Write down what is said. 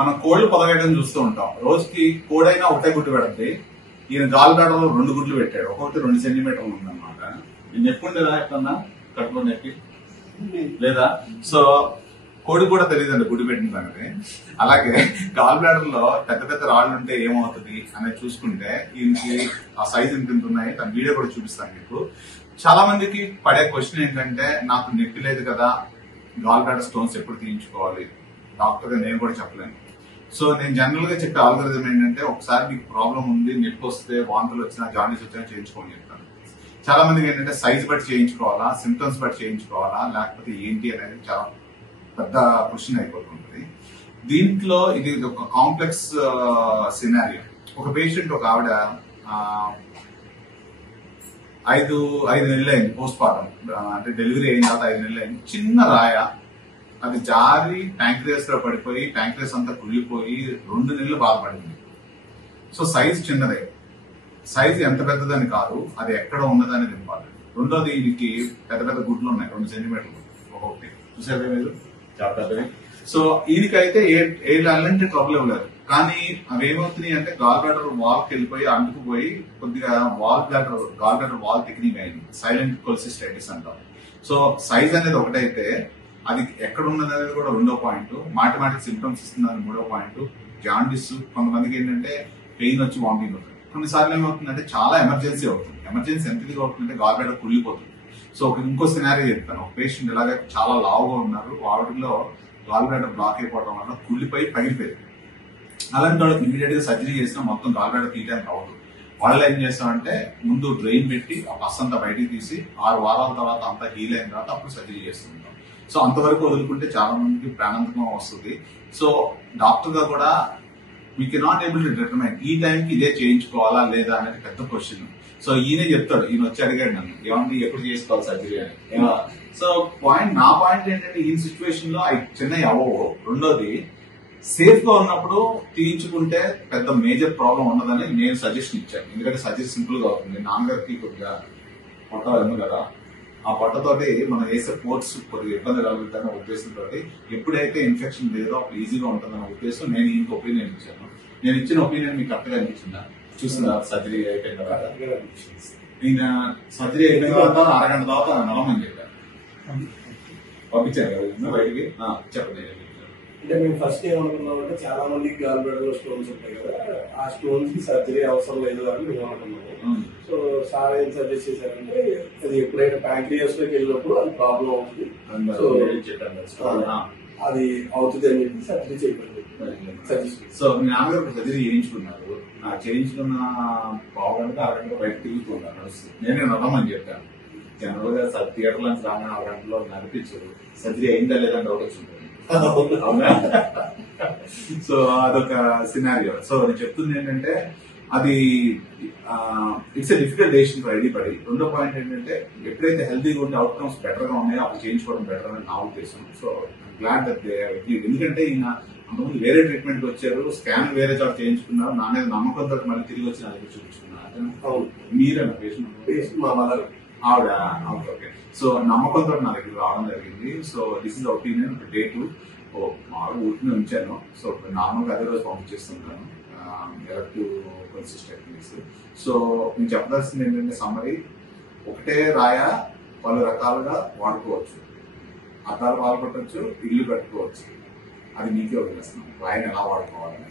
మనం కోళ్లు పొదగేయడం చూస్తూ ఉంటాం. రోజుకి కోడైనా ఒకటే గుడ్డు పెడద్ది. ఈయన గాల్ బ్లాడర్ లో 2 గుడ్లు పెట్టాడు. ఒక్కొక్కటి 2 సెంటీమీటర్లు ఉందన్నమాట. నేను ఎప్పుడుండేదా ఎట్లన్నా కడుపులో నొప్పి లేదా? సో కోడి కూడా తెలియదండి గుడ్డు పెట్టిన సంగతి. అలాగే గాల్ బ్లాడర్ లో పెద్ద పెద్ద రాళ్ళు ఉంటే ఏమవుతుంది అనేది చూసుకుంటే ఈయనకి ఆ సైజ్ ఎంత ఉన్నాయి. తన వీడియో కూడా చూపిస్తాను మీకు. చాలా మందికి పడే క్వశ్చన్ ఏంటంటే, నాకు నొప్పి లేదు కదా, గాల్ బ్లాడర్ స్టోన్స్ ఎప్పుడు తీయించుకోవాలి? డాక్టర్ గా నేను కూడా చెప్పలేను. సో నేను జనరల్ గా చెప్పే ఆల్గరిథం ఏంటంటే, ఒకసారి మీకు ప్రాబ్లం ఉంది, నొప్పి వస్తే, వాంతులు వచ్చినా, జాండీస్ వచ్చినా చేయించుకోమని చెప్తాను. చాలా మందికి ఏంటంటే సైజ్ బట్టి చేయించుకోవాలా, సిమ్టమ్స్ బట్టి చేయించుకోవాలా, లేకపోతే ఏంటి అనేది చాలా పెద్ద క్వశ్చన్ అయిపోతుంది. దీంట్లో ఇది ఒక కాంప్లెక్స్ సినారియో. ఒక పేషెంట్, ఒక ఆవిడ 5 నెలలు అయింది పోస్ట్ పార్టం, అంటే డెలివరీ అయిన తర్వాత 5 నెలలు అయింది. చిన్న రాయ అది జారి ప్యాంక్రియాస్ లో పడిపోయి ప్యాంక్రియాస్ అంతా కుళ్ళిపోయి 2 నెలలు బాధపడింది. సో సైజ్ చిన్నదే, సైజ్ ఎంత పెద్దదని కాదు, అది ఎక్కడ ఉన్నదనేది ఇంపార్టెంట్. రెండోది, దీనికి పెద్ద పెద్ద గుడ్లు ఉన్నాయి, 2 సెంటీమీటర్లు ఒక్కొక్కటి. చూసారే మీరు, చాలా పెద్దవి. సో ఈయనకైతే ఎలాంటి ట్రబుల్ ఇవ్వలేదు. కానీ అవి ఏమవుతున్నాయి అంటే, గాల్ బ్లాడర్ వాల్ కి వెళ్ళిపోయి అంటుకుపోయి కొద్దిగా గాల్ బ్లాడర్ వాల్ థిక్నింగ్ అయింది. సైలెంట్ కొలిసిస్టైటిస్ అంటాం. సో సైజ్ అనేది ఒకటైతే, అది ఎక్కడ ఉన్నది అనేది కూడా 2వ పాయింట్. మాటిమాటికి సిమ్టమ్స్ ఇస్తుందని 3వ పాయింట్. జాండిస్, కొంతమందికి ఏంటంటే పెయిన్ వచ్చి వామిటింగ్ అవుతుంది. కొన్నిసార్లు ఏమవుతుందంటే చాలా ఎమర్జెన్సీ అవుతుంది. ఎమర్జెన్సీ ఎంత అవుతుందంటే గాల్ బ్లాడర్ కుళ్ళిపోతుంది. సో ఇంకో సినారియో చెప్తాను. ఒక పేషెంట్ ఇలాగే చాలా లావుగా ఉన్నారు, ఆవిడలో గాల్ బ్లాడర్ బ్లాక్ అయిపోవడం వల్ల కుళ్ళిపోయి పగిలిపోయింది. అలాంటి వాళ్ళకి ఇమీడియట్ గా సర్జరీ చేసినా మొత్తం గాల్ బ్లాడర్ తీయడానికి అవ్వదు. వాళ్ళు ఏం చేస్తామంటే, ముందు డ్రైన్ పెట్టి ఆ పస్ అంతా బయటికి తీసి 6 వారాల తర్వాత అంతా హీల్ అయిన తర్వాత అప్పుడు సర్జరీ చేస్తుంటాం. సో అంతవరకు వదులుకుంటే చాలా మందికి ప్రాణాంతకం వస్తుంది. సో డాక్టర్ గా కూడా we cannot able to determine ఈ టైంకి ఇదే చేయించుకోవాలా లేదా అనేది పెద్ద క్వశ్చన్. సో ఈయనే చెప్తాడు, ఈయన వచ్చి అడిగాడు నన్ను, ఏమంటే ఎప్పుడు చేసుకోవాలి సర్జరీ అని. సో నా పాయింట్ ఏంటంటే, ఈ సిచ్యువేషన్ లో అవి చిన్నవి అవ్వవు. రెండోది, సేఫ్ గా ఉన్నప్పుడు తీయించుకుంటే పెద్ద మేజర్ ప్రాబ్లం ఉన్నదని నేను సజెషన్ ఇచ్చాను. ఎందుకంటే సజెస్ట్ సింపుల్ గా అవుతుంది. నాన్నగారికి కొద్దిగా పొట్ట ఉంది కదా, ఆ పొట్టతోటి మనం వేసే పోర్ట్స్ కొద్దిగా ఇబ్బంది కలుగుతాయనే ఉద్దేశంతో, ఎప్పుడైతే ఇన్ఫెక్షన్ లేదో అప్పుడు ఈజీగా ఉంటుందన్న ఉద్దేశం నేను ఇంకో ఒపీనియన్ ఇచ్చాను. నేను ఇచ్చిన ఒపీనియన్ మీకు కరెక్ట్గా అనిపించిందా? చూస్తున్నా సర్జరీ అయిపోయిన తర్వాత, నేను సర్జరీ అయిపోయిన తర్వాత అరగంట తర్వాత నలమని చెప్పాను, పంపించాను కదా బయటికి. చెప్పండి. అంటే మేము ఫస్ట్ ఏమనుకున్నామంటే, చాలా మందికి గాల్ బ్లాడర్ లో స్టోన్స్ ఉంటాయి కదా, ఆ స్టోన్స్ కి సర్జరీ అవసరం లేదు అని మేము అనుకున్నాము. సో సార్ ఏం సజెస్ట్ చేశారంటే, అది ఎప్పుడైనా ప్యాంక్రియాస్ లోకి వెళ్ళినప్పుడు అది ప్రాబ్లం అవుతుంది, సో అది అవుతుంది అని చెప్పి సర్జరీ చేయకండి. సో మీ నాన్నగారు సర్జరీ చేయించుకున్నారు. చేయించుకున్న పావుగంట అరగంట బయట తిరుగుతున్నారు. నేనే నడమని చెప్పాను. జనరల్ గా థియేటర్ నుంచి రాగానే అరగంటలో నడిపించారు. సర్జరీ అయిందా లేదా డౌట్ వచ్చింది. సో అదొక సినారియో. సో నేను చెప్తుంది ఏంటంటే, అది it's a difficult decision for anybody. రెండో పాయింట్ ఏంటంటే, ఎప్పుడైతే హెల్తీగా ఉంటే అవుట్కమ్స్ బెటర్ గా ఉన్నాయో అప్పుడు చేయించుకోవడం బెటర్ అని నా ఉద్దేశం. సో గ్లాడ్ దట్ దే ఎందుకంటే ఈయన అంతకుముందు వేరే ట్రీట్మెంట్ వచ్చారు, స్కాన్ వేరే చోట చేయించుకున్నారు, నా మీద నమ్మకంతో మళ్ళీ తిరిగి వచ్చి నా దగ్గర చూపించుకున్నారు. మీరేనా పేషెంట్? మా మదర్ ఆవిడ. ఓకే. సో నమ్మకంతో నా దగ్గర రావడం జరిగింది. So this is opinion day 2. మామూలు ఊరిని ఉంచాను. సో నార్మల్గా అదే రోజు పంపించేస్తుంటాను ఎలక్టివ్ కొలిసిస్టెక్టమీస్. సో నేను చెప్పదలసింది ఏంటంటే, సమ్మరీ ఒకటే రాయ పలు రకాలుగా వాడుకోవచ్చు. అద్దాలు పాల్గొట్టచ్చు, ఇల్లు కట్టుకోవచ్చు. అది మీకే వదిలేస్తున్నాం, రాయని ఎలా వాడుకోవాలని.